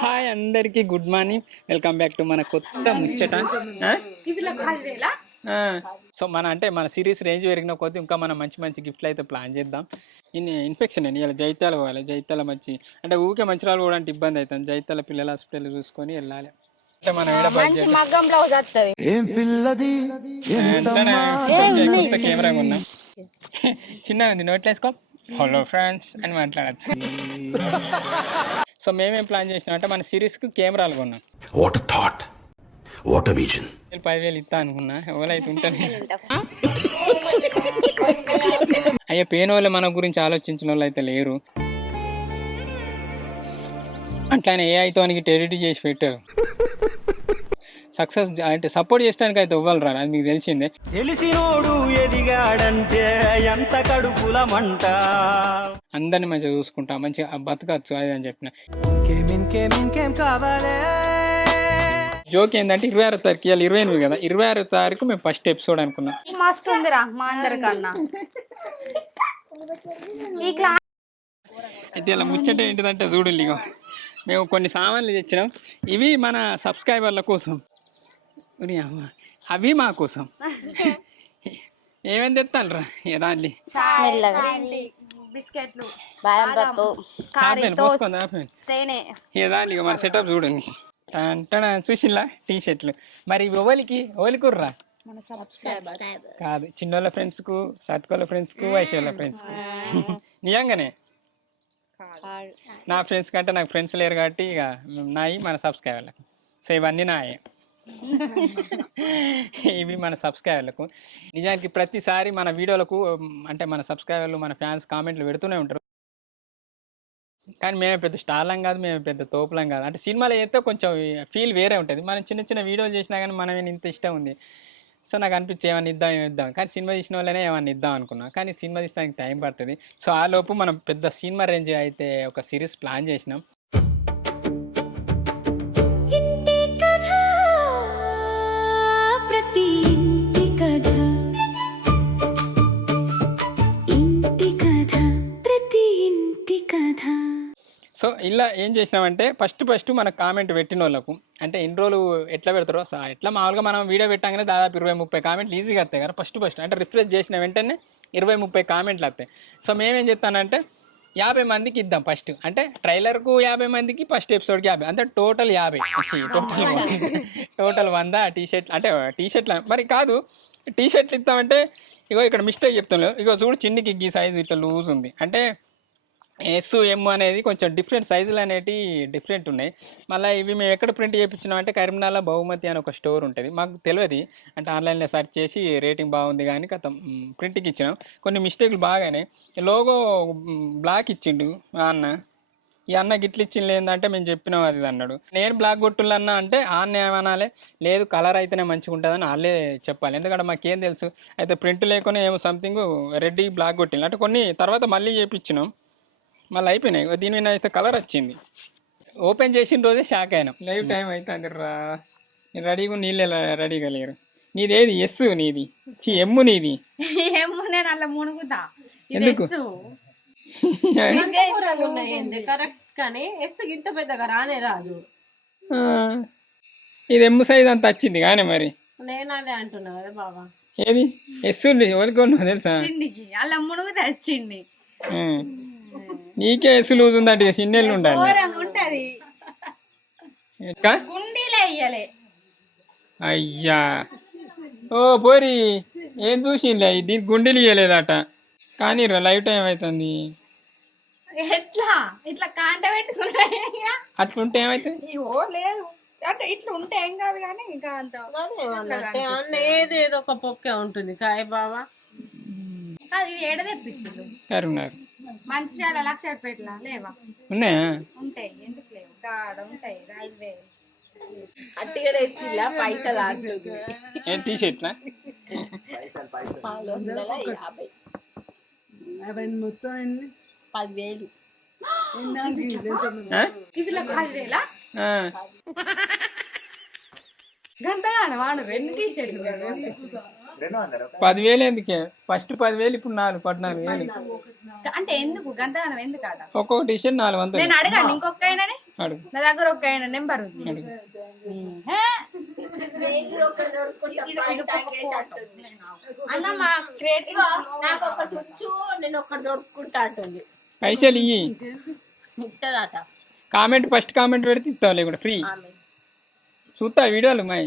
Hi అందరికీ good morning, welcome back to మన కొత్త ముచ్చట. సో మన సిరీస్ రేంజ్ పెరిగిన కొద్ది ఇంకా మనం మంచి మంచి గిఫ్ట్లు అయితే ప్లాన్ చేద్దాం. ఇన్ఫెక్షన్ అని ఇలా జైత్యాల పోవాలి. జైత్యాల మంచి అంటే ఊకే మంచిరాలు కూడా అంటే ఇబ్బంది అవుతుంది. జైత్యాల పిల్లల హాస్పిటల్ చూసుకొని వెళ్ళాలి. అంటే మనం కెమెరా ఉన్నాం, చిన్నగా ఉంది, నోట్లో వేసుకో హలో ఫ్రెండ్స్ అని మాట్లాడచ్చు. సో మేమేం ప్లాన్ చేసినాం అంటే మన సిరీస్కి కెమెరాలు కొన్నాం. 10,000 ఇస్తా అనుకున్నా, ఎవరైతే ఉంటుంది అయ్యా పేన వాళ్ళు మన గురించి ఆలోచించిన వాళ్ళు అయితే లేరు. అట్లానే ఏ అయితే మనకి ఎడిట్ చేసి పెట్టారు. సక్సెస్ అంటే సపోర్ట్ చేయడానికి అయితే ఇవ్వాలరా, అది మీకు తెలిసిందే. తెలిసినోడు ఎదిగాడంటే ఎంత కడుపుల మంట. అందరిని మంచిగా చూసుకుంటా, మంచిగా బతకచ్చు అది అని చెప్పిన. జోక్ ఏంటంటే 26వ తారీఖు, ఇవాళ 28 కదా, 26వ తారీఖు మేము ఫస్ట్ ఎపిసోడ్ అనుకున్నాం. అయితే ఇలా ముచ్చట ఏంటిదంటే చూడు, ఇగో మేము కొన్ని సామాన్లు తెచ్చినాం. ఇవి మన సబ్స్క్రైబర్ల కోసం, అవి మా కోసం. ఏమేమి తెస్తాను రా దాన్ని ఏదాన్ని ఇక మన సెటప్ చూడండి. అంటే చూసిలా టీ షర్ట్లు మరి ఓలికుర్రా కాదు, చిన్నోళ్ళ ఫ్రెండ్స్కు, సత్కోళ్ళ ఫ్రెండ్స్కు, వైశ్యోళ్ళ ఫ్రెండ్స్కు. నిజంగానే నా ఫ్రెండ్స్ కంటే నాకు ఫ్రెండ్స్ లేరు కాబట్టి ఇక నాయి మన సబ్స్క్రైబర్లకు. సో ఇవన్నీ నాయే, ఇవి మన సబ్స్క్రైబర్లకు. నిజానికి ప్రతిసారి మన వీడియోలకు అంటే మన సబ్స్క్రైబర్లు, మన ఫ్యాన్స్ కామెంట్లు పెడుతూనే ఉంటారు. కానీ మేమే పెద్ద స్టార్లం కాదు, మేము పెద్ద తోపులం కాదు. అంటే సినిమాలో అయితే కొంచెం ఫీల్ వేరే ఉంటుంది. మనం చిన్న చిన్న వీడియోలు చేసినా కానీ మనం ఇంత ఇష్టం ఉంది. సో నాకు అనిపించి ఏమన్నా ఇద్దాం కానీ సినిమా తీసిన వాళ్ళనే ఏమన్నా ఇద్దాం అనుకున్నాం. కానీ సినిమా తీసడానికి టైం పడుతుంది. సో ఆ లోపు మనం పెద్ద సినిమా రేంజ్ అయితే ఒక సిరీస్ ప్లాన్ చేసినాం. సో ఇలా ఏం చేసినామంటే ఫస్ట్ మనకు కామెంట్ పెట్టిన వాళ్ళకు, అంటే ఇన్ని రోజులు ఎట్లా పెడతారో ఎట్లా మామూలుగా మనం వీడియో పెట్టగానే దాదాపు 20-30 కామెంట్లు ఈజీగా వస్తాయి కదా. ఫస్ట్ అంటే రిఫ్రెష్ చేసిన వెంటనే 20-30 కామెంట్లు వస్తాయి. సో మేమేం చెప్తానంటే 50 మందికి ఇద్దాం ఫస్ట్. అంటే ట్రైలర్కు 50 మందికి, ఫస్ట్ ఎపిసోడ్కి 50, అంటే టోటల్ 50, టోటల్ 100 టీషర్ట్లు. అంటే టీషర్ట్లు మరి కాదు, టీషర్ట్లు ఇస్తామంటే ఇగో ఇక్కడ మిస్టేక్ చెప్తాను. ఇగో చూడు, చిన్నికి ఈ సైజు ఇట్లా లూజ్ ఉంది. అంటే ఎస్ ఎమ్ అనేది కొంచెం డిఫరెంట్ సైజులు అనేవి డిఫరెంట్ ఉన్నాయి. మళ్ళీ ఇవి మేము ఎక్కడ ప్రింట్ చేయించినాం అంటే కరీంనగర్లో బహుమతి అని ఒక స్టోర్ ఉంటుంది. మాకు తెలియదు, అంటే ఆన్లైన్లో సెర్చ్ చేసి రేటింగ్ బాగుంది కానీ ప్రింట్కి ఇచ్చినాం. కొన్ని మిస్టేక్లు బాగానే. లోగో బ్లాక్ ఇచ్చిండు అన్న. ఈ అన్న గిట్లు ఇచ్చింది ఏంటంటే మేము చెప్పినాం అది అన్నాడు. నేను బ్లాక్ కొట్టులన్నా అంటే అన్న ఏమనాలి, లేదు కలర్ అయితేనే మంచిగా ఉంటుందని వాళ్ళే చెప్పాలి. ఎందుకంటే మాకేం తెలుసు. అయితే ప్రింట్ లేకుండా ఏమో సంథింగ్ రెడ్ బ్లాక్ కొట్టింది అంటే కొన్ని తర్వాత మళ్ళీ చేయించినాం. మళ్ళీ అయిపోయినాయి. దీని మీద అయితే కలర్ వచ్చింది. ఓపెన్ చేసిన రోజే షాక్ అయినాం. లైవ్ టైం అవుతుంది రా, నేను రెడీగా నీళ్ళు రెడీగా లేరు. నీదేది ఎస్, నీది ఎమ్ము, నీది ఎందుకు ఇది ఎమ్ము సైజ్ అంత వచ్చింది కానీ మరి నేను అదే అంటున్నా కదా బాబా. ఏది ఎస్ ఎవరికి తెలుసా, నీకే ఎస్ లూజ్ ఉందంటే చిన్నెళ్ళు ఉండాలి. అయ్యా ఓ పోరి, ఏం చూసిండే దీనికి గుండెలు ఇయ్యలేదట. కానీ లైఫ్ టైం అవుతుంది. అట్లుంటే ఏమైతుంది? లేదు అంటే ఇట్లా ఉంటే ఏం కాదు కానీ ఇంకా ఏదేదో ఒక పొక్కే ఉంటుంది కాయ బావా. అది ఏడ తెప్పించు కరీంనగర్ మంచిర్యాల లక్షపేటలా లేవా? ఉన్నాయా? ఉంటాయి, ఎందుకు లేవు, గాడ ఉంటాయి. రైల్వే అట్టిగా తెచ్చిలా పైసలు ఆడుతుంది. ఏం టీ షర్ట్లా? మొత్తం 10,000. ఇట్లా 10,000 గంటగానే వాడు 2 టీ షర్ట్లు 10,000 ఎందుకే ఫస్ట్ 10,000 ఇప్పుడు 14,000 అంటే ఎందుకు గంతగానం ఎందుకు ఆడ ఒక్కొక్క టీషర్ట్ 400 నేను అడగాను ఇంకొక అయినని అడుగు నా దగ్గర ఒక అయిన నెంబర్ ఉంది అడుగు హే? అన్న మా క్రియేట్ నాకు ఒకటి వచ్చు నేను ఒకటి దొరుకుంటా అంటుంది పైసలు ఇయ్యి ముట్టదట కామెంట్ ఫస్ట్ కామెంట్ పెడితే ఇస్తావు లేకుండా ఫ్రీ ఆమె చూస్తా వీడియోలు మై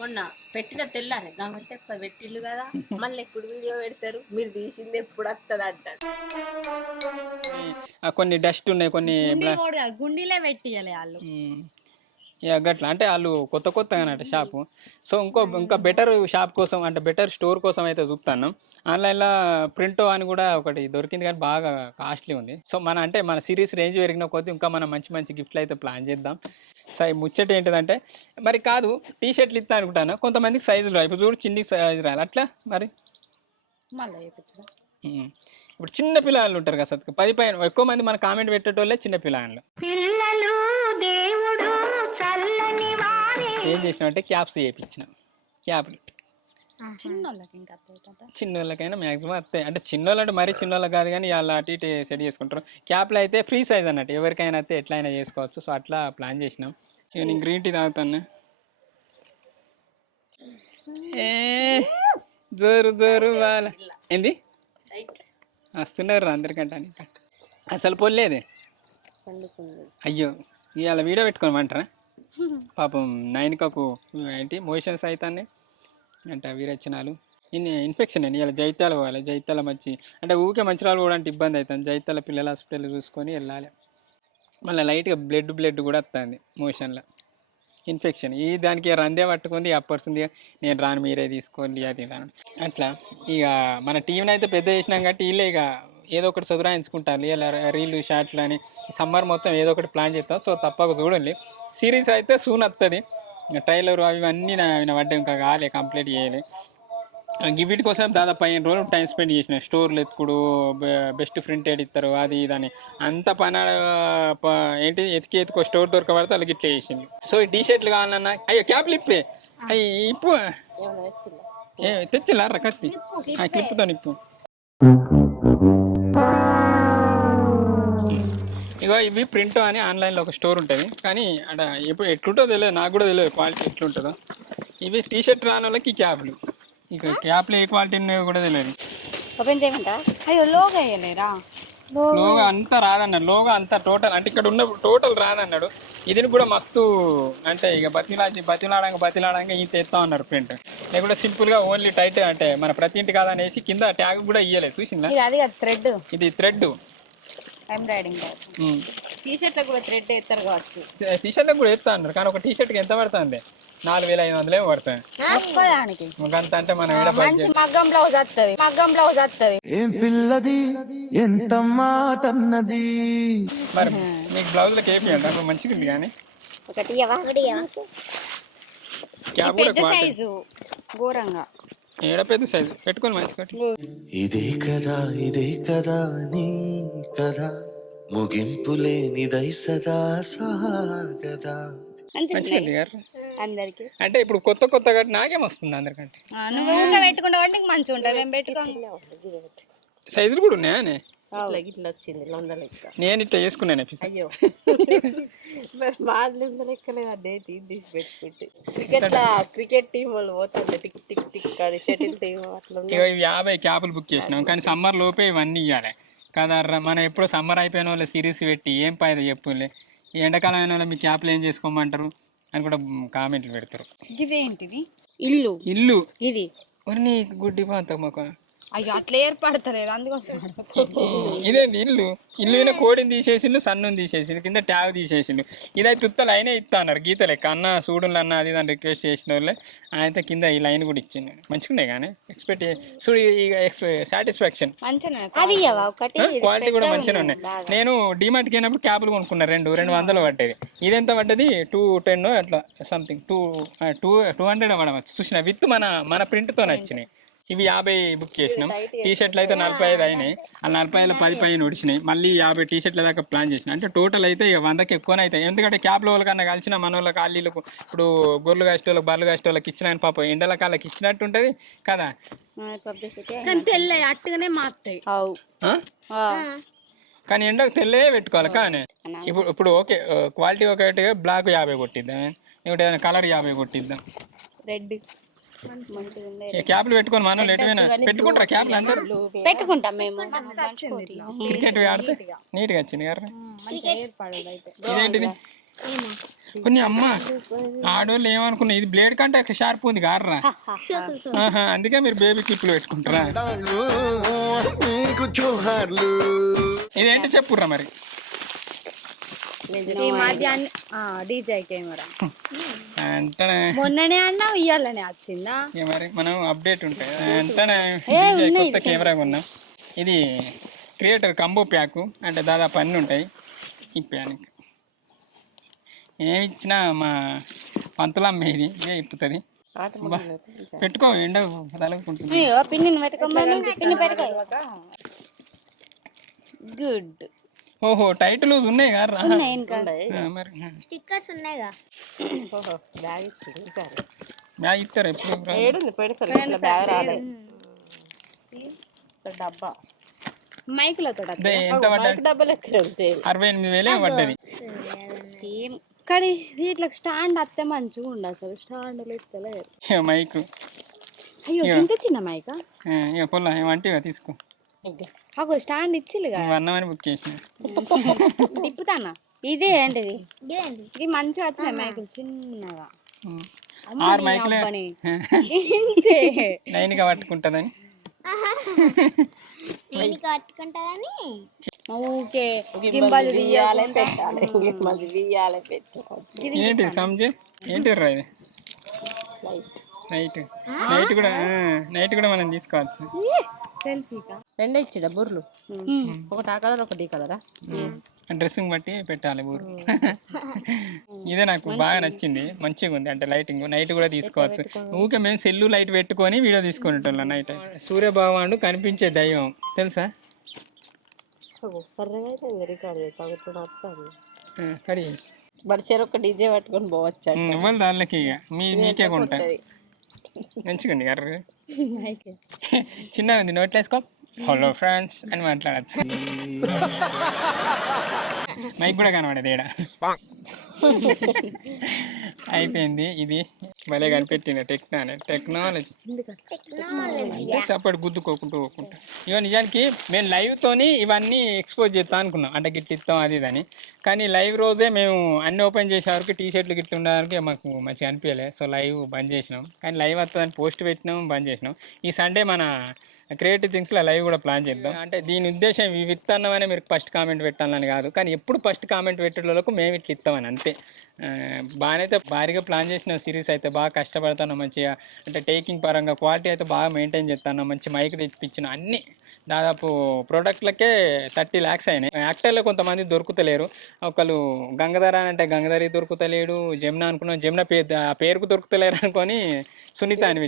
మొన్న పెట్టిన తెల్లారే కాబట్టి పెట్టిల్లు కదా మళ్ళీ ఎప్పుడు వీడియో పెడతారు మీరు తీసింది ఎప్పుడు వస్తుంది అంటారు కొన్ని డస్ట్ ఉన్నాయి కొన్ని గుండీలే పెట్టియలే వాళ్ళు ఇక గట్లా అంటే వాళ్ళు కొత్తగా అన్నట్టు షాపు సో ఇంకా బెటర్ షాప్ కోసం అంటే బెటర్ స్టోర్ కోసం అయితే చూస్తాను ఆన్లైన్లో ప్రింటో అని కూడా ఒకటి దొరికింది కానీ బాగా కాస్ట్లీ ఉంది సో మన సిరీస్ రేంజ్ పెరిగిన కొద్దీ ఇంకా మనం మంచి మంచి గిఫ్ట్లు అయితే ప్లాన్ చేద్దాం సో ఈ ముచ్చట ఏంటిదంటే మరి కాదు టీ షర్ట్లు ఇస్తా అనుకుంటాను కొంతమందికి సైజులు రావు ఇప్పుడు చూడు చిన్నకి సైజు రాలి అట్లా మరి ఇప్పుడు చిన్న పిల్లలు ఉంటారు కదా సత్తుకు 10 పైన ఎక్కువ మంది మన కామెంట్ పెట్టేటోళ్ళే చిన్న పిల్లలు ఏం చేసినామంటే క్యాప్స్ చేయించిన క్యాప్లు చిన్నోళ్ళకైనా మ్యాక్సిమం వస్తాయి అంటే చిన్నోళ్ళు అంటే మరీ చిన్నోళ్ళకి కాదు కానీ వాళ్ళు అటు ఇటు సెట్ చేసుకుంటారు క్యాప్లు అయితే ఫ్రీ సైజ్ అన్నట్టు ఎవరికైనా అయితే ఎట్లయినా చేసుకోవచ్చు సో అట్లా ప్లాన్ చేసినాం ఇక నేను గ్రీన్ టీ తాగుతాను జోరు వాళ్ళ ఏంది వస్తున్నారు అందరికంటే అసలు పోలేదే అయ్యో ఇవాళ వీడియో పెట్టుకోమంటారా పాపం నైన్కకు ఏంటి మోషన్స్ అవుతాయి అంటే విరచనాలు ఇన్ఫెక్షన్ అండి ఇలా జైత్యాల పోవాలి జైత్యాల మంచి అంటే ఊకే మంచిరాలు కూడా అంటే ఇబ్బంది అవుతుంది జైత్యాల పిల్లల హాస్పిటల్ చూసుకొని వెళ్ళాలి మళ్ళీ లైట్గా బ్లడ్ కూడా వస్తుంది మోషన్లో ఇన్ఫెక్షన్ ఈ దానికి రందే పట్టుకుంది అప్పడుతుంది నేను రాను మీరే తీసుకోండి అది అట్లా ఇక మన టీంని అయితే పెద్ద చేసినాం కాబట్టి వీళ్ళే ఇక ఏదో ఒకటి చదురాయించుకుంటారు ఇలా రీలు షార్ట్లు అని సమ్మర్ మొత్తం ఏదో ఒకటి ప్లాన్ చేస్తాం సో తప్పక చూడండి సిరీస్ అయితే సూన్ వస్తుంది ట్రైలర్ అవి అన్నీ నా పడ్డా ఇంకా కాలే కంప్లీట్ చేయాలి వీటి కోసం దాదాపు 15 రోజులు టైం స్పెండ్ చేసిన స్టోర్లు ఎత్తుకుడు బెస్ట్ ప్రింట్ ఇస్తారు అది ఇదని అంత పని ఏంటి ఎత్తుకో స్టోర్ దొరకబడితే వాళ్ళకి ఇట్లా చేసింది సో ఈ టీ షర్ట్లు కావాలన్నా అయ్యో క్యాప్లు ఇప్పే అయ్యి ఇప్పు తెచ్చిల్లా కత్తి క్లిప్తో ఇప్పు ఇగో ఇవి ప్రింట్ అని ఆన్లైన్లో ఒక స్టోర్ ఉంటుంది కానీ అక్కడ ఎప్పుడు ఎట్లుంటుందో తెలియదు నాకు కూడా తెలియదు క్వాలిటీ ఎట్లుంటుందో ఇవి టీ షర్ట్ రాని వాళ్ళకి క్యాప్లు ఇక క్యాప్లు ఏ క్వాలిటీ ఉన్నాయో కూడా తెలియదు ఓపెన్ చేయమంటా అయ్యో లోగా వేయలేరా లోగా అంతా రాదన్నాడు లోగా అంతా టోటల్ అంటే ఇక్కడ ఉన్న టోటల్ రాదన్నాడు ఇది కూడా మస్తు అంటే ఇక బతిలాడంగా ఈ తెస్తా ఉన్నారు ప్రింట్ లేకుంటే సింపుల్గా ఓన్లీ టైట్ అంటే మన ప్రతి ఇంటి కాదనేసి కింద ట్యాగ్ కూడా ఇయ్యలేదు చూసిందా ఇది థ్రెడ్ ఎంబ్రాయిడింగ్ టీ షర్ట్లకు కూడా థ్రెడ్ వేస్తారు కావచ్చు టీ షర్ట్లకు కూడా వేస్తా అన్నారు కానీ ఒక టీ షర్ట్కి ఎంత పడుతుంది 4,500 ఏమో పడుతుంది అంత అంటే మనం మగ్గం బ్లౌజ్ వస్తుంది ఏం పిల్లది ఎంత మాటన్నది మరి మీకు బ్లౌజ్లకు వేపియండి అప్పుడు మంచిగా ఉంది కానీ క్యాప్ కూడా సైజు ఘోరంగా ఏడ పెద్ద సైజు పెట్టుకొని మంచిగా ఇదే కదా నీ కదా ముగింపు లేనిదై సదా సాగదా మంచిగా ఉంది గారు అందరికి అంటే ఇప్పుడు కొత్తగా నాకేం వస్తుంది అందరికంటే నువ్వు పెట్టుకుంటా అంటే మంచిగా ఉంటుంది మేము పెట్టుకోండి సైజులు కూడా ఉన్నాయా ఇట్లా వచ్చింది లొందలు లెక్క నేను ఇట్లా చేసుకున్నాను అయ్యో మాది లొందలు ఎక్కలేదండి తీసి పెట్టుకుంటే క్రికెట్ టీం వాళ్ళు పోతుంది టిక్ టిక్ టిక్ అది షటిల్ టీం అట్లా ఇక 50 క్యాపులు బుక్ చేసినాం కానీ సమ్మర్ లోపే ఇవన్నీ ఇవ్వాలి కదా మనం ఎప్పుడు సమ్మర్ అయిపోయిన వాళ్ళ సిరీస్ పెట్టి ఏం పాయదో చెప్పులే ఈ ఎండాకాలం అయిన వాళ్ళు మీ క్యాప్లు ఏం చేసుకోమంటారు అని కూడా కామెంట్లు పెడతారు ఇదేంటిది ఇల్లు ఇది నీ గుడ్డి పాత మాకు అయ్యో అట్లా ఏర్పడతలేదు అందుకోసం ఇదేంది ఇల్లు కోడిని తీసేసిండు సన్నుని తీసేసిండు కింద ట్యాగ్ తీసేసిండు ఇదైతే తుత్త లైనే ఇస్తా అన్నారు గీత లెక్క అన్న చూడులు అన్న అది దాన్ని రిక్వెస్ట్ చేసిన వాళ్ళే ఆయన కింద ఈ లైన్ కూడా ఇచ్చింది మంచిగా కానీ ఎక్స్పెక్ట్ చూడు సాటిస్ఫాక్షన్ క్వాలిటీ కూడా మంచిగా ఉన్నాయి నేను డిమార్ట్కి అయినప్పుడు క్యాప్లు కొనుక్కున్నా 200 పడ్డది ఇదెంత పడ్డది 210 అట్లా సంథింగ్ 200 పడవచ్చు చూసిన విత్ మన ప్రింట్తో వచ్చినాయి ఇవి 50 బుక్ చేసినాం. టీ షర్ట్లు అయితే 45 అయినాయి. ఆ 45లో 10 పైన ఒడిచినాయి. మళ్ళీ 50 టీ షర్ట్ల దాకా ప్లాన్ చేసిన. అంటే టోటల్ అయితే ఇక 100కి ఎక్కువనే అవుతాయి. ఎందుకంటే క్యాబ్లో వాళ్ళకన్నా కలిసిన మన వాళ్ళకి అల్లీలకు ఇప్పుడు గొర్రెలు కాసేటోళ్ళకి బర్రెలు కాసేటోళ్ళకి ఇచ్చిన పాప ఎండల కాళ్ళకి ఇచ్చినట్టు ఉంటుంది కదా. కానీ తెల్ల అట్టుగానే మారుతాయి. కానీ ఎండకు తెల్లే పెట్టుకోవాలి. కానీ ఇప్పుడు ఓకే క్వాలిటీ ఒకటి బ్లాక్ 50 కొట్టిద్దాం, ఇంకోటి ఏదైనా కలర్ 50 కొట్టిద్దాం. రెడ్ క్యాప్లు పెట్టుకొని మనం ఎటువైనా పెట్టుకుంటారా క్యాప్లు అందరూ? పెట్టుకుంటాం మేము. క్రికెట్ ఆడితే నీట్గా వచ్చింది కదా. ఇదేంటిది కొన్ని అమ్మ ఆడోళ్ళు ఏమనుకున్నా ఇది బ్లేడ్ కంటే షార్ప్ ఉంది కారా. అందుకే మీరు బేబీ క్లిప్లు పెట్టుకుంటారా? ఇదేంటి చెప్పుర్రా మరి. ఈ మధ్య డీజే కెమెరా అంటే మొన్ననే అన్నా ఇయ్యాలనే వచ్చిందా మరి మనం అప్డేట్ ఉంటాయి అంటే కొత్త కెమెరా కొన్నాం. ఇది క్రియేటర్ కంబో ప్యాక్ అంటే దాదాపు అన్నీ ఉంటాయి ఈ ప్యాన్కి. ఏమి ఇచ్చినా మా పంతులమ్మ ఇది ఇదే ఇప్పుతుంది. పెట్టుకో ఎండ తలుగుకుంటుంది. గుడ్. ఓహో టైట్ లూజ్ ఉన్నాయి కదా మరి. స్టిక్కర్స్ ఉన్నాయిగా. బ్యాగ్ ఇస్తారు ఎప్పుడు డబ్బా మైకులతో ఎంత పడ్డది? 68,000 పడ్డది. కానీ ఇట్లా స్టాండ్ వస్తే మంచిగా ఉండు. అసలు స్టాండ్ ఇస్తలేదు మైక్. అయ్యో ఇంత చిన్న మైక్. ఇక పొల్ల ఏమంటే తీసుకో. అగో స్టాండ్ ఇచ్చిలుగా అన్నమని బుక్ చేసిన. తిప్పుతానా ఇదే ఏంటిది ఇది మంచిగా వచ్చినాయి మైకులు చిన్నగా. 6 మైకులు 9గా పట్టుకుంటుందని. ఊకే గింబాలు తీయాలి ఏంటి సంజే ఏంటి రా ఇది? నైట్ కూడా మనం తీసుకోవచ్చు. సెల్ఫీకా రెండే ఇచ్చిడా బుర్రలు? ఒకటి ఆ కలర్ ఒకటి ఈ కలరా? డ్రెస్సింగ్ బట్టి పెట్టాలి బూరు. ఇదే నాకు బాగా నచ్చింది, మంచిగా ఉంది. అంటే లైటింగ్ నైట్ కూడా తీసుకోవచ్చు. ఊకే మేము సెల్లు లైట్ పెట్టుకొని వీడియో తీసుకునేటోళ్ళం నైట్. సూర్యభగవానుడు కనిపించే దైవం తెలుసా? కడి బడిచేరు ఒక డీజే పట్టుకొని పోవచ్చు. ఇవ్వాలి దానికి ఇక నీకే కొంటాయి. మంచిగా ఉంది కర్ర చిన్నగా ఉంది. నోట్లో వేసుకో హలో ఫ్రెండ్స్ అని మాట్లాడచ్చు. మైక్ కూడా కనబడేది ఈడ. అయిపోయింది. ఇది భలే కనిపెట్టింది టెక్నాలజీ. సపోర్ట్ గుద్దుకోకుండా పోకుండా. ఇక నిజానికి మేము లైవ్తోని ఇవన్నీ ఎక్స్పోజ్ చేస్తాం అనుకున్నాం, అంటే గిట్ల ఇస్తాం అది ఇదని. కానీ లైవ్ రోజే మేము అన్ని ఓపెన్ చేసే వరకు టీ షర్ట్లు గిట్ల ఉండడానికి మాకు మంచిగా అనిపించలేదు. సో లైవ్ బంద్ చేసినాం. కానీ లైవ్ వస్తుందని పోస్ట్ పెట్టినాం, బంద్ చేసినాం. ఈ సండే మన క్రియేటివ్ థింగ్స్లో లైవ్ కూడా ప్లాన్ చేద్దాం. అంటే దీని ఉద్దేశం ఇవి ఇస్తామని మీరు ఫస్ట్ కామెంట్ పెట్టాలని కాదు, కానీ ఎప్పుడు ఫస్ట్ కామెంట్ పెట్టేటోళ్ళకు మేము ఇట్లా ఇస్తామని అంతే. బాగానైతే భారీగా ప్లాన్ చేసిన సిరీస్ అయితే బాగా కష్టపడుతున్నాం మంచిగా. అంటే టేకింగ్ పరంగా క్వాలిటీ అయితే బాగా మెయింటైన్ చేస్తాను. మంచి మైక్ తెప్పించిన అన్ని దాదాపు ప్రోడక్ట్లకే 30 lakhs అయినాయి. యాక్టర్లు కొంతమంది దొరుకుతలేరు. ఒకళ్ళు గంగధర అంటే గంగధరి దొరుకుతలేడు, జమున అనుకున్నాం, జమున ఆ పేరుకు దొరుకుతలేరు అనుకొని సునీత అని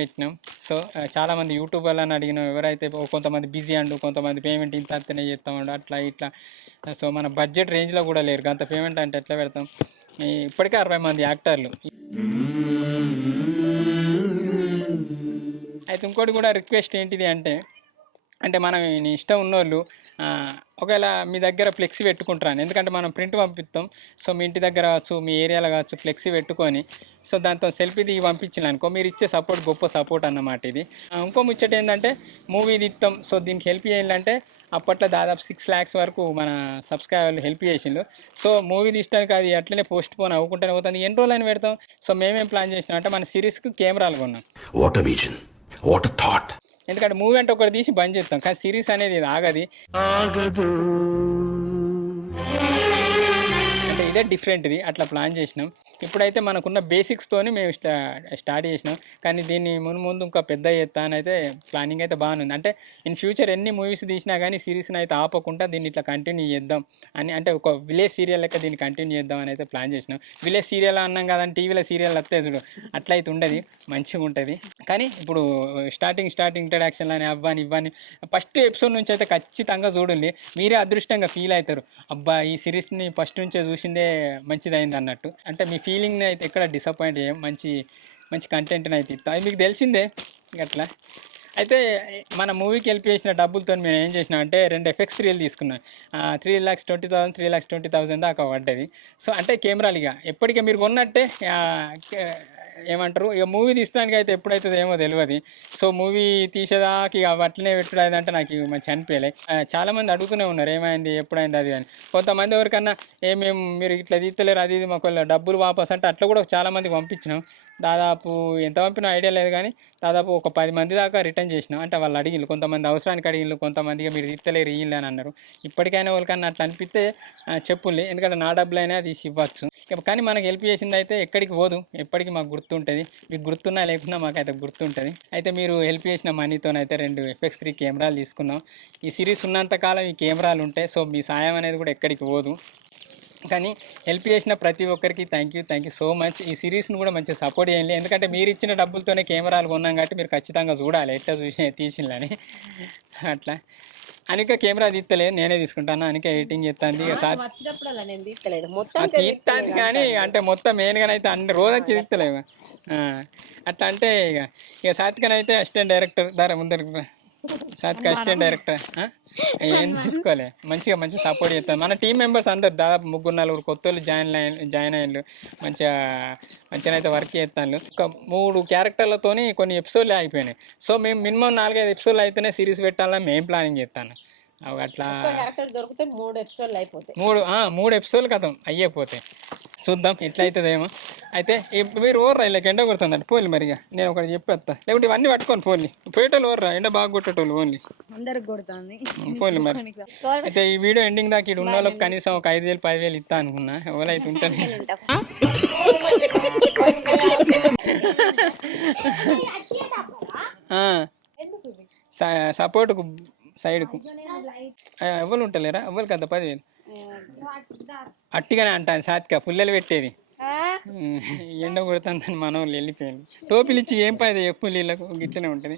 పెట్టినాం. సో చాలామంది యూట్యూబర్లను అడిగినాం, ఎవరైతే కొంతమంది బిజీ అండు, కొంతమంది పేమెంట్ ఇంత అంతనే చేస్తామండు, అట్లా ఇట్లా. సో మన బడ్జెట్ రేంజ్లో కూడా లేరు, అంత పేమెంట్ అంటే ఎట్లా పెడతాం. ఇప్పటికే 60 మంది యాక్టర్లు. అయితే ఇంకోటి కూడా రిక్వెస్ట్ ఏంటిది అంటే మనం ఇష్టం ఉన్నోళ్ళు ఒకవేళ మీ దగ్గర ఫ్లెక్సీ పెట్టుకుంటారని, ఎందుకంటే మనం ప్రింట్ పంపిస్తాం. సో మీ ఇంటి దగ్గర కావచ్చు, మీ ఏరియాలో కావచ్చు, ఫ్లెక్సీ పెట్టుకొని సో దాంతో సెల్ఫీ దిగి పంపించిన అనుకో, మీరు ఇచ్చే సపోర్ట్ గొప్ప సపోర్ట్ అన్నమాట ఇది. ఇంకో ముచ్చట ఏంటంటే మూవీ తీస్తాం, సో దీనికి హెల్ప్ చేయాలంటే అప్పట్లో దాదాపు 6 lakhs వరకు మన సబ్స్క్రైబర్లు హెల్ప్ చేసిండు. సో మూవీ తీయడానికి అది అట్లనే పోస్ట్ పోన్ అవ్వకుండానే పోతుంది. ఎన్ని రోజులు అని పెడతాం. సో మేమేం ప్లాన్ చేసినాం అంటే మన సిరీస్కి కెమెరాలు కొన్నాం. ఎందుకంటే మూవీ అంటే ఒకటి తీసి బంద్ చేస్తాం, కానీ సిరీస్ అనేది ఇది ఆగదు. అంటే ఇదే డిఫరెంట్ది అట్లా ప్లాన్ చేసినాం. ఇప్పుడైతే మనకున్న బేసిక్స్తోని మేము స్టార్ట్ చేసినాం. కానీ దీన్ని ముందు ఇంకా పెద్ద చేస్తా అని అయితే ప్లానింగ్ అయితే బాగానే ఉంది. అంటే ఇన్ ఫ్యూచర్ ఎన్ని మూవీస్ తీసినా కానీ సిరీస్ని అయితే ఆపకుండా దీన్ని ఇట్లా కంటిన్యూ చేద్దాం అని, అంటే ఒక విలేజ్ సీరియల్ లెక్క దీన్ని కంటిన్యూ చేద్దాం అని అయితే ప్లాన్ చేసినాం. విలేజ్ సీరియల్ అన్నాం కదంటే టీవీలో సీరియల్ వస్తే చూడు అట్లా అయితే ఉండదు, మంచిగా ఉంటుంది. కానీ ఇప్పుడు స్టార్టింగ్ ఇంట్రడక్షన్ అని అవ్వని ఇవ్వని ఫస్ట్ ఎపిసోడ్ నుంచి అయితే ఖచ్చితంగా చూడండి, మీరే అదృష్టంగా ఫీల్ అవుతారు. అబ్బా ఈ సిరీస్ని ఫస్ట్ నుంచే చూసిందే మంచిదైంది అన్నట్టు. అంటే మీ ఫీలింగ్ని అయితే ఎక్కడ డిసప్పాయింట్ చేయం, మంచి కంటెంట్ని అయితే ఇస్తాం. అది మీకు తెలిసిందే అట్లా. అయితే మన మూవీకి హెల్ప్ చేసిన డబ్బులతో మేము ఏం చేసినాం అంటే 2 FX 3L తీసుకున్నాం. 3,20,000 3,20,000 దాకా పడ్డది. సో అంటే కెమెరాలు ఇక ఎప్పటికీ మీరు కొన్నట్టే ఏమంటారు ఇక మూవీ తీయడానికి అయితే ఎప్పుడైతుంది ఏమో తెలియదు. సో మూవీ తీసేదాకా ఇక అట్లనే పెట్టుడు అంటే నాకు మంచి అనిపించలే. చాలామంది అడుగుతూనే ఉన్నారు ఏమైంది ఎప్పుడైంది అది అని. కొంతమంది ఎవరికన్నా మీరు ఇట్లా తీస్తలేరు అది ఇది మాకు డబ్బులు వాపస్ అంటే అట్లా కూడా చాలామందికి పంపించినాం. దాదాపు ఎంత పంపినా ఐడియా లేదు కానీ దాదాపు ఒక 10 మంది దాకా రిటర్న్ చేసినాం. అంటే వాళ్ళు అడిగిళ్ళు, కొంతమంది అవసరానికి అడిగిళ్ళు, కొంతమందిగా మీరు తీస్తలేరు ఇల్లు అని అన్నారు. ఇప్పటికైనా వాళ్ళకన్నా అట్లా అనిపిస్తే చెప్పుల్ని, ఎందుకంటే నా డబ్బులైనా తీసి ఇవ్వచ్చు. కానీ మనకు హెల్ప్ చేసింది అయితే ఎక్కడికి పోదు, ఎప్పటికీ మాకు గుర్తుంటుంది. మీకు గుర్తున్నా లేకున్నా మాకైతే గుర్తుంటుంది. అయితే మీరు హెల్ప్ చేసిన మనీతోనైతే 2 FX 3 కెమెరాలు తీసుకున్నాం. ఈ సిరీస్ ఉన్నంతకాలం ఈ కెమెరాలు ఉంటాయి. సో మీ సాయం అనేది కూడా ఎక్కడికి పోదు. కానీ హెల్ప్ చేసిన ప్రతి ఒక్కరికి థ్యాంక్ యూ సో మచ్. ఈ సిరీస్ని కూడా మంచిగా సపోర్ట్ చేయండి, ఎందుకంటే మీరు ఇచ్చిన డబ్బులతోనే కెమెరాలు కొన్నాం కాబట్టి మీరు ఖచ్చితంగా చూడాలి ఎట్లా తీసిందని. అట్లా అనిక కెమెరా తీస్తలేదు, నేనే తీసుకుంటాను. అనిక ఎడిటింగ్ చేస్తాను. ఇక తీస్తాను కానీ అంటే మొత్తం మెయిన్గానే అయితే అన్ని రోజు వచ్చి తీస్తలేవు అట్లా. అంటే ఇక సాత్వికనైతే అసిస్టెంట్ డైరెక్టర్ దారా ముందరికి సాత్విక అసిస్టెంట్ డైరెక్టర్ ఏం తీసుకోవాలి, మంచిగా సపోర్ట్ చేస్తాను. మన టీం మెంబర్స్ అందరు దాదాపు 3-4 కొత్త వాళ్ళు జాయిన్ అయ్యారు. మంచిగా అయితే వర్క్ చేస్తాను. ఒక 3 క్యారెక్టర్లతోని కొన్ని ఎపిసోడ్లు అయిపోయినాయి. సో మేము మినిమం 4-5 ఎపిసోడ్లు అయితేనే సిరీస్ పెట్టాలని మేము ప్లానింగ్ చేస్తాను. అట్లా 3 ఎపిసోడ్లు కథం అయిపోతాయి. చూద్దాం ఎట్లా అవుతుందేమో. అయితే మీరు ఓర్రా ఇలా ఎండ కొడుతుందంట పోలి మరిగా నేను ఒకటి చెప్పేస్తా, లేకుంటే ఇవన్నీ పట్టుకొని పోలి పోయేటోళ్ళు ఓర్రా ఎండ బాగా కొట్టేటోళ్ళు ఓన్లీ పోలి మరి. అయితే ఈ వీడియో ఎండింగ్ దాకా ఇక్కడ ఉన్న వాళ్ళకి కనీసం ఒక 5,000-10,000 ఇస్తా అనుకున్నా, ఎవరైతే ఉంటుంది సపోర్ట్కు సైడ్కు ఎవరు ఉంటలేరా, ఎవరు కదా 10,000 అట్టిగానే అంటాను. సాత్విక పుల్లలు పెట్టేది ఎండ కొడుతుందని మన వాళ్ళు వెళ్ళిపోయింది. టోపీలు ఇచ్చి ఏం పైదా ఎప్పుడు వీళ్ళకు గిట్లనే ఉంటుంది.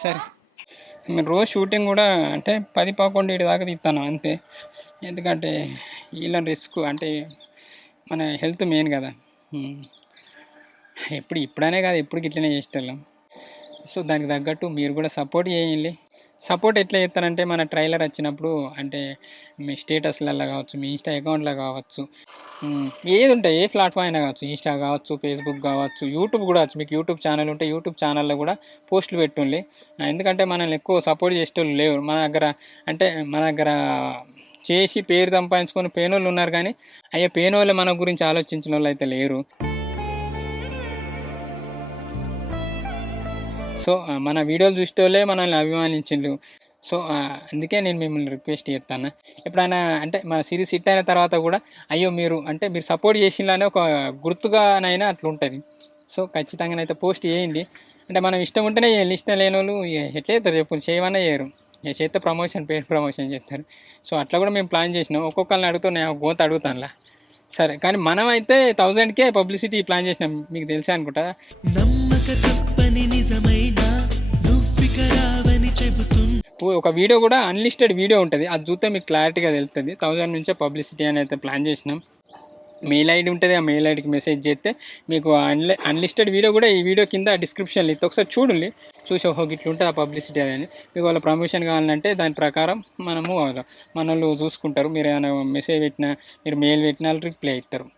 సరే మీరు రోజు షూటింగ్ కూడా అంటే 10-11 దాకా తీస్తాను అంతే, ఎందుకంటే వీళ్ళని రిస్క్ అంటే మన హెల్త్ మెయిన్ కదా. ఇప్పుడనే కాదు ఎప్పుడు గిట్లనే చేసేవాళ్ళం. సో దానికి తగ్గట్టు మీరు కూడా సపోర్ట్ చేయండి. సపోర్ట్ ఎట్లా చేస్తారంటే మన ట్రైలర్ వచ్చినప్పుడు అంటే మీ స్టేటస్లలో కావచ్చు, మీ ఇన్స్టా అకౌంట్లో కావచ్చు, ఏది ఉంటాయి ఏ ప్లాట్ఫామ్ అయినా కావచ్చు, ఇన్స్టా కావచ్చు, ఫేస్బుక్ కావచ్చు, యూట్యూబ్ కూడా వచ్చు. మీకు యూట్యూబ్ ఛానల్ ఉంటే యూట్యూబ్ ఛానల్లో కూడా పోస్టులు పెట్టుండి. ఎందుకంటే మనల్ని ఎక్కువ సపోర్ట్ చేసేటోళ్ళు లేవు మన దగ్గర. అంటే మన దగ్గర చేసి పేరు సంపాదించుకొని పేనోళ్ళు ఉన్నారు, కానీ అయ్యో పేనోళ్ళు మన గురించి ఆలోచించిన వాళ్ళు అయితే లేరు. సో మన వీడియోలు చూసేటోళ్ళే మనల్ని అభిమానించిండ్రు. సో అందుకే నేను మిమ్మల్ని రిక్వెస్ట్ చేస్తాను, ఎప్పుడైనా అంటే మన సిరీస్ హిట్ అయిన తర్వాత కూడా అయ్యో మీరు సపోర్ట్ చేసిందనే ఒక గుర్తుగానైనా అట్లా ఉంటుంది. సో ఖచ్చితంగానైతే పోస్ట్ చేయండి. అంటే మనం ఇష్టం ఉంటేనే చేయాలి, ఇష్టం లేని వాళ్ళు ఎట్లా చేస్తారు చెప్పు, చేయమన్నా చేయరు. చేస్తే పేడ్ ప్రమోషన్ చేస్తారు. సో అట్లా కూడా మేము ప్లాన్ చేసినాం. ఒక్కొక్కరిని అడుగుతున్నా గోత అడుగుతానులా సరే, కానీ మనం అయితే 1000కే పబ్లిసిటీ ప్లాన్ చేసినాం, మీకు తెలిసే అనుకుంటా. ఒక వీడియో కూడా అన్లిస్టెడ్ వీడియో ఉంటుంది, అది చూస్తే మీకు క్లారిటీగా తెలుస్తుంది. 1000 నుంచే పబ్లిసిటీ అని అయితే ప్లాన్ చేసినాం. మెయిల్ ఐడి ఉంటుంది, ఆ మెయిల్ ఐడికి మెసేజ్ చేస్తే మీకు అన్లిస్టెడ్ వీడియో కూడా ఈ వీడియో కింద డిస్క్రిప్షన్లో ఇస్తే ఒకసారి చూడండి, చూసి ఇట్లా ఉంటుంది ఆ పబ్లిసిటీ అని. మీకు వాళ్ళ ప్రమోషన్ కావాలంటే దాని ప్రకారం మన వాళ్ళు చూసుకుంటారు. మీరు ఏమైనా మెసేజ్ పెట్టినా, మీరు మెయిల్ పెట్టినా రిప్లై ఇస్తారు.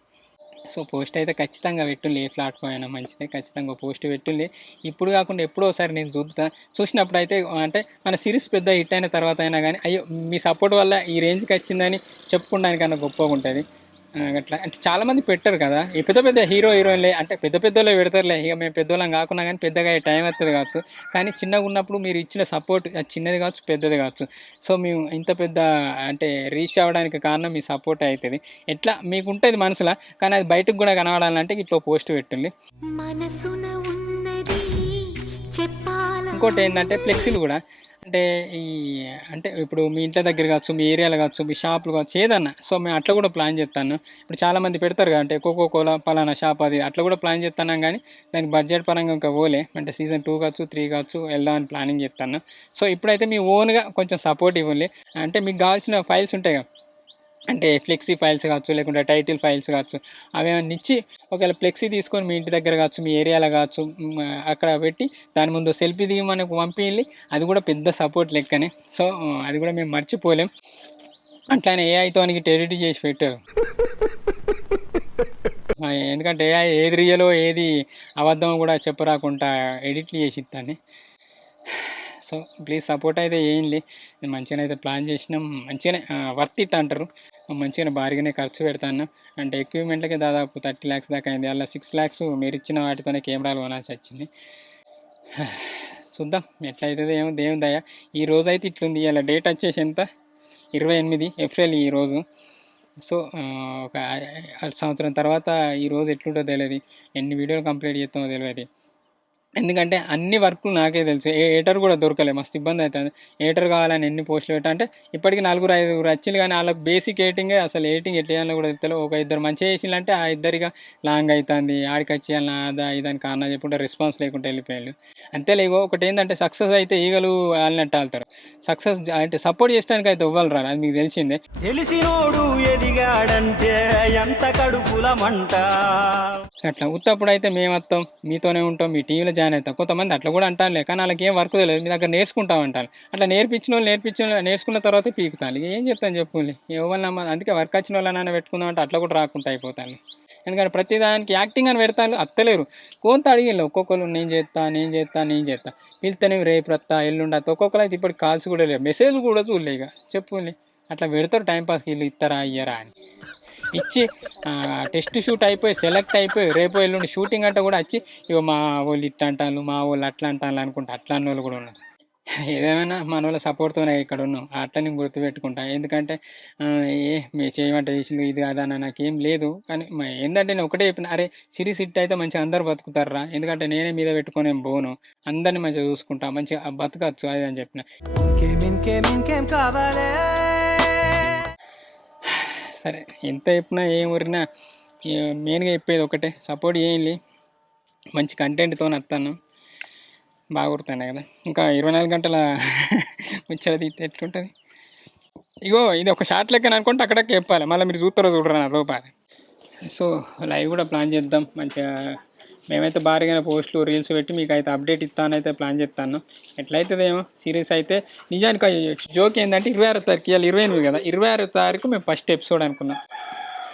సో పోస్ట్ అయితే ఖచ్చితంగా పెట్టుండి, ఏ ప్లాట్ఫామ్ అయినా మంచిదే, ఖచ్చితంగా పోస్ట్ పెట్టుండి. ఇప్పుడు కాకుండా ఎప్పుడో ఒకసారి నేను చూసినప్పుడు అయితే అంటే మన సిరీస్ పెద్ద హిట్ అయిన తర్వాత అయినా కానీ అయ్యో మీ సపోర్ట్ వల్ల ఈ రేంజ్కి వచ్చిందని చెప్పుకోవడానికన్నా గొప్పగా ఉంటుంది. అట్లా అంటే చాలామంది పెట్టరు కదా, ఈ పెద్ద పెద్ద హీరోయిన్లే అంటే పెద్ద పెద్దోళ్ళే పెడతారులే, ఇక మేము పెద్దోళ్ళం కాకున్నా కానీ పెద్దగా టైం వస్తుంది కావచ్చు. కానీ చిన్నగా ఉన్నప్పుడు మీరు ఇచ్చిన సపోర్ట్ అది చిన్నది కావచ్చు పెద్దది కావచ్చు, సో మేము ఇంత పెద్ద అంటే రీచ్ అవ్వడానికి కారణం మీ సపోర్ట్ అవుతుంది. ఎట్లా మీకు ఉంటుంది మనసులో, కానీ అది బయటకు కూడా కనబడాలంటే ఇట్లా పోస్ట్ పెట్టండి. మనసున ఉన్నది చెప్పాల ఇంకోటి ఏంటంటే ఫ్లెక్సీలు కూడా అంటే ఈ అంటే ఇప్పుడు మీ ఇంట్లో దగ్గర కావచ్చు, మీ ఏరియాలో కావచ్చు, మీ షాపులు కావచ్చు, ఏదన్నా సో మేము అట్లా కూడా ప్లాన్ చేస్తాను. ఇప్పుడు చాలామంది పెడతారు కదా అంటే కోకో కోలా పలానా షాప్ అది అట్లా కూడా ప్లాన్ చేస్తున్నాం, కానీ దానికి బడ్జెట్ పరంగా ఇంకా పోలే అంటే సీజన్ 2 కావచ్చు 3 కావచ్చు వెళ్దామని ప్లానింగ్ చేస్తాను. సో ఇప్పుడైతే మీ ఓన్గా కొంచెం సపోర్ట్ ఇవ్వాలి. అంటే మీకు కావాల్సిన ఫైల్స్ ఉంటాయి కదా, అంటే ఫ్లెక్సీ ఫైల్స్ కావచ్చు లేకుంటే టైటిల్ ఫైల్స్ కావచ్చు, అవి ఏమైనా ఇచ్చి ఒకవేళ ఫ్లెక్సీ తీసుకొని మీ ఇంటి దగ్గర కావచ్చు మీ ఏరియాలో కావచ్చు అక్కడ పెట్టి దాని ముందు సెల్ఫీ దిగి మనకు పంపించి, అది కూడా పెద్ద సపోర్ట్ లెక్కనే. సో అది కూడా మేము మర్చిపోలేం. అట్లానే ఏఐతో ఎడిట్ చేసి పెట్టారు, ఎందుకంటే ఏఐ ఏది రియలో ఏది అబద్ధమో కూడా చెప్పరాకుండా ఎడిట్లు చేసి ఇస్తాను. సో ప్లీజ్ సపోర్ట్ అయితే చేయండి. మంచిగానే అయితే ప్లాన్ చేసినాం, మంచిగానే వర్త్ ఇట్ అంటారు, మంచిగానే భారీగానే ఖర్చు పెడతాను. అంటే ఎక్విప్మెంట్లకే దాదాపు 30 lakhs దాకా అయింది, అలా 6 lakhs మీరు ఇచ్చిన వాటితోనే కెమెరాలు కొనాల్సి వచ్చింది. చూద్దాం ఎట్లా అవుతుందో ఏమో దేవుని దయ. ఈ రోజు అయితే ఇట్లుంది, ఇలా డేట్ వచ్చేసి ఎంత 28 ఏప్రిల్ ఈరోజు. సో ఒక 6 సంవత్సరం తర్వాత ఈరోజు ఎట్లుంటుందో తెలియదు, ఎన్ని వీడియోలు కంప్లీట్ చేస్తామో తెలియదు. ఎందుకంటే అన్ని వర్క్లు నాకే తెలుసు, ఎడిటర్ కూడా దొరకలే, మస్తు ఇబ్బంది అవుతుంది. ఎడిటర్ కావాలని ఎన్ని పోస్టులు పెట్టా అంటే ఇప్పటికి 4-5 వచ్చింది, కానీ వాళ్ళకి బేసిక్ ఎడిటింగే అసలు ఎడిటింగ్ ఎట్లా చేయాలో కూడా తెలుసు. ఒక 2 మంచిగా చేసిందంటే ఆ ఇద్దరిగా లాంగ్ అవుతుంది, ఆడికి వచ్చేయాలన్నా అదా ఇదని కారణం చెప్పుకుంటే రెస్పాన్స్ లేకుండా వెళ్ళిపోయాడు. అంతేలేగో ఒకటి ఏంటంటే సక్సెస్ అయితే ఈగలు వాళ్ళనట్టు వెళ్తారు, సక్సెస్ అంటే సపోర్ట్ చేయడానికి అయితే ఇవ్వాలి రా, అది మీకు తెలిసిందే. తెలిసినోడు ఎదిగాడంటే ఎంత కడుపుల మంట. అట్లా ఉత్తప్పుడు అయితే మేము వస్తాం మీతోనే ఉంటాం, మీ టీవీలో జాయిన్ అవుతాం. కొంతమంది అట్లా కూడా అంటారులే, కానీ వాళ్ళకి ఏం వర్క్ తెలియదు, మీ దగ్గర నేర్చుకుంటాం అంటారు. అట్లా నేర్చుకున్న తర్వాత పీకుతాను, ఇక ఏం చెప్తాను చెప్పుకోండి, ఎవరు అందుకే వర్క్ వచ్చిన వాళ్ళనైనా పెట్టుకుందాం అంటే అట్లా కూడా రాకుండా అయిపోతాను. ఎందుకంటే ప్రతి దానికి యాక్టింగ్ అని పెడతాను, అత్తలేరు. కొంత అడిగిళ్ళు ఒక్కొక్కరు నేను చేస్తా పిలుస్తేనే రేపు రత్తా ఎల్లుండి అత్త. ఒక్కొక్కరు అయితే ఇప్పటికి కాల్స్ కూడా లేవు, మెసేజ్ కూడా చూడలే. ఇక చెప్పుకోండి అట్లా పెడతారు టైంపాస్కి, వీళ్ళు ఇస్తారా ఇయ్యరా అని ఇచ్చి టెస్ట్ షూట్ అయిపోయి సెలెక్ట్ అయిపోయి రేపు ఎల్లుండి షూటింగ్ అంటే కూడా వచ్చి ఇక మా వాళ్ళు ఇట్లా అంటాను మా వాళ్ళు అట్లా అంటాను అనుకుంటా అట్లా అన్న వాళ్ళు కూడా ఉన్నారు. ఏదేమైనా మన వాళ్ళ సపోర్ట్తోనే ఇక్కడ ఉన్నాం, అట్లా నేను గుర్తుపెట్టుకుంటా. ఎందుకంటే మీ చేయమంటే చేసిండు ఇది కాదన్న నాకేం లేదు, కానీ ఏంటంటే నేను ఒకటే చెప్పిన, అరే సిరీస్ హిట్ అయితే మంచిగా అందరు బతుకుతారా, ఎందుకంటే నేనే మీద పెట్టుకొని ఏం పోను, అందరిని మంచిగా చూసుకుంటా, మంచిగా బతకచ్చు అది అని చెప్పిన. ఇంకేం కావాలే. సరే ఎంత చెప్పినా ఏం ఊరినా మెయిన్గా చెప్పేది ఒకటే, సపోర్ట్ చేయండి, మంచి కంటెంట్తో వస్తాను, బాగా కుడుతాను కదా. ఇంకా 24 గంటల ముచ్చట తీస్తే ఎట్లుంటుంది. ఇగో ఇది ఒక షార్ట్ లెక్కన అనుకుంటే అక్కడికి చెప్పాలి, మళ్ళీ మీరు చూడరా నా లోపాలి. సో లైవ్ కూడా ప్లాన్ చేద్దాం మంచిగా, మేమైతే భారీగా పోస్టులు రీల్స్ పెట్టి మీకు అయితే అప్డేట్ ఇస్తానైతే ప్లాన్ చేస్తాను. ఎట్లయితుందేమో సిరీస్ అయితే. నిజానికి జోక్ ఏంటంటే 26వ తారీఖు, ఇవాళ 28 కదా, 26వ తారీఖు మేము ఫస్ట్ ఎపిసోడ్ అనుకున్నాం.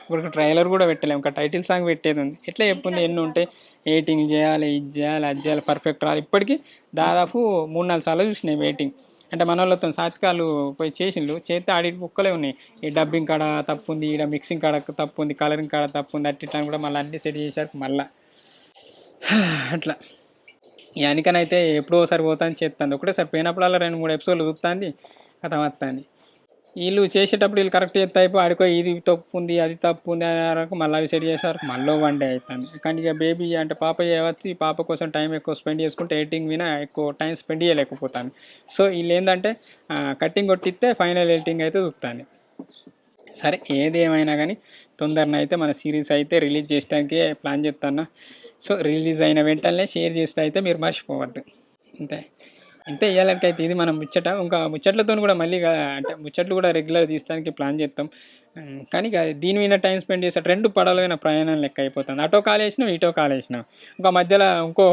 ఇప్పుడు ట్రైలర్ కూడా పెట్టలేము, ఇంకా టైటిల్ సాంగ్ పెట్టేది ఉంది. ఎట్లా చెప్పుంది ఎన్ని ఉంటాయి, ఎడిటింగ్ చేయాలి, ఇది చేయాలి అది చేయాలి, పర్ఫెక్ట్ రాదు. ఇప్పటికీ దాదాపు 3-4 సార్లు చూసినాయి వెయిటింగ్. అంటే మన వాళ్ళతో సాత్కాలు పోయి చేసిండ్రు, చేస్తే ఆడి బుక్కలే ఉన్నాయి, ఈ డబ్బింగ్ కాడ తప్పు ఉంది, ఇక్కడ మిక్సింగ్ కాడ తప్పు ఉంది, కలరింగ్ కాడ తప్పు ఉంది, అట్టిట్లా కూడా మళ్ళీ అన్నీ సెట్ చేశారు మళ్ళీ. అట్లా ఈ అనికనైతే ఎప్పుడో ఒకసారి పోతాను చేస్తాను, ఒకటేసారి పోయినప్పుడల్లా 2-3 ఎపిసోడ్లు చూస్తుంది, కథ వస్తుంది. వీళ్ళు చేసేటప్పుడు వీళ్ళు కరెక్ట్ చేస్తే అయిపోయి ఆడికో ఇది తప్పు ఉంది అది తప్పు ఉంది అని మళ్ళీ అవి సెట్ చేశారు, మళ్ళీ 1 day అవుతుంది. కానీ ఇక బేబీ అంటే పాప చేయవచ్చు, ఈ పాప కోసం టైం ఎక్కువ స్పెండ్ చేసుకుంటే ఎడిటింగ్ మీద ఎక్కువ టైం స్పెండ్ చేయలేకపోతాను. సో వీళ్ళు ఏంటంటే కట్టింగ్ కొట్టిస్తే ఫైనల్ ఎడిటింగ్ అయితే చూస్తాను. సరే ఏది ఏమైనా కానీ తొందరన అయితే మన సిరీస్ అయితే రిలీజ్ చేయడానికి ప్లాన్ చేస్తాను. సో రిలీజ్ అయిన వెంటనే షేర్ చేస్తే అయితే మీరు మర్చిపోవద్దు. అంతే ఇవ్వాలంటే అయితే ఇది మనం ముచ్చట. ఇంకా ముచ్చట్లతో కూడా మళ్ళీ అంటే ముచ్చట్లు కూడా రెగ్యులర్ తీయడానికి ప్లాన్ చేస్తాం. కానీ దీని మీద టైం స్పెండ్ చేస్తే 2 పడవలైన ప్రయాణం లెక్క అయిపోతుంది. అటో కాలు వేసినాం ఇటో కాలు వేసినాం, ఇంకా మధ్యలో ఇంకో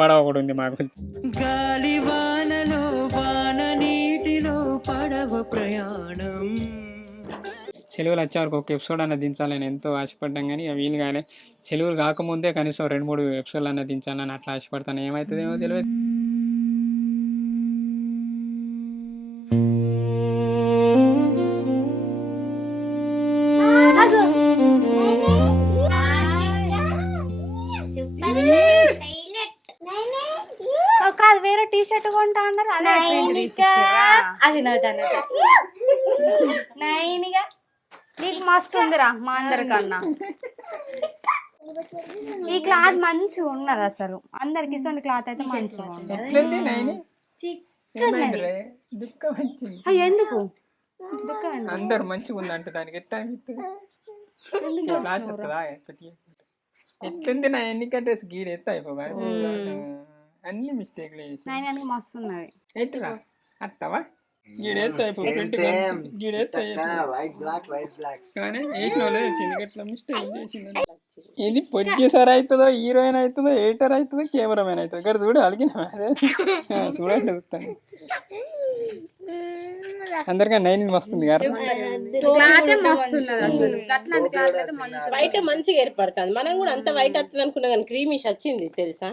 పడవ కూడా ఉంది మాకు. గాలి వానలో వాన నీటిలో పడవ ప్రయాణం. సెలవులు వచ్చే వరకు ఒక ఎపిసోడ్ అన్న దించాలని ఎంతో ఆశపడ్డాం, కానీ వీలు కానీ సెలవులు కాకముందే కనీసం 2-3 ఎపిసోడ్లు అన్న దించాలని అట్లా ఆశపడతాను. ఏమవుతుందేమో తెలియదు. అది నవ్వుతాను నైనిగా నీకు మస్తు ఉందిరా మా అందరికన్నా ఈ క్లాత్ మంచిగా ఉన్నది అసలు అందరికి ఇటువంటి క్లాత్ అయితే మంచిగా ఉంది ఎట్లుంది నైని ఏమైందిరే? దుఃఖం వచ్చింది. ఎందుకు దుఃఖం ఎందుకు? అందరు మంచిగా ఉందంట దానికి ఎట్లా అనిపిస్తుంది? క్లాస్ వస్తుందా ఎట్లుంది నా ఎన్నిక డ్రెస్ గీడ ఎత్త అయిపోగా అన్ని మిస్టేక్లు చేసి నైనానికి మస్తు ఉన్నది ఎట్లా అత్తవా గీడ ఎత్త అయిపోయింది గీడ ఎత్త కానీ వేసిన వాళ్ళే వచ్చింది ఎట్లా మిస్టేక్ చేసింది ఇది ప్రొడ్యూసర్ అవుతుందో హీరోయిన్ అవుతుందో ఎడిటర్ అవుతుందో కెమెరామెన్ అవుతుందో ఇక్కడ చూడు అడిగిన చూడండి చూస్తాను అందరికీ నైన్ వస్తుంది కదా వైట్ మంచిగా ఏర్పడుతుంది మనం కూడా అంత వైట్ వస్తుంది అనుకున్నా కానీ క్రీమిష్ వచ్చింది తెలుసా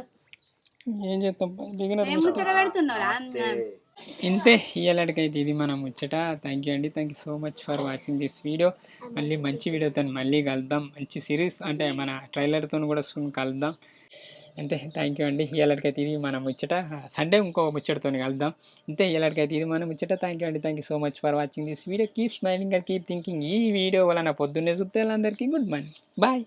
ఏం చేస్తాం బిగినర్ పెడుతున్నారా ఇంతే ఇయ్యాలడికైతే ఇది మనం ముచ్చట థ్యాంక్ యూ అండి thank you so much for watching this video మళ్ళీ మంచి వీడియోతో మళ్ళీ కలుద్దాం మంచి సిరీస్ అంటే మన ట్రైలర్తో కూడా సూన్ కలుద్దాం అంతే థ్యాంక్ యూ అండి ఇయ్యాలడికైతే ఇది మన ముచ్చట సండే ఇంకో ముచ్చటతో కలుద్దాం ఇంతే ఇయ్యాలడికైతే ఇది మన ముచ్చట థ్యాంక్ యూ అండి thank you so much for watching this video keep smiling and keep thinking ఈ వీడియో వలన పొద్దున్నే చూస్తే అందరికీ గుడ్ మార్నింగ్ బాయ్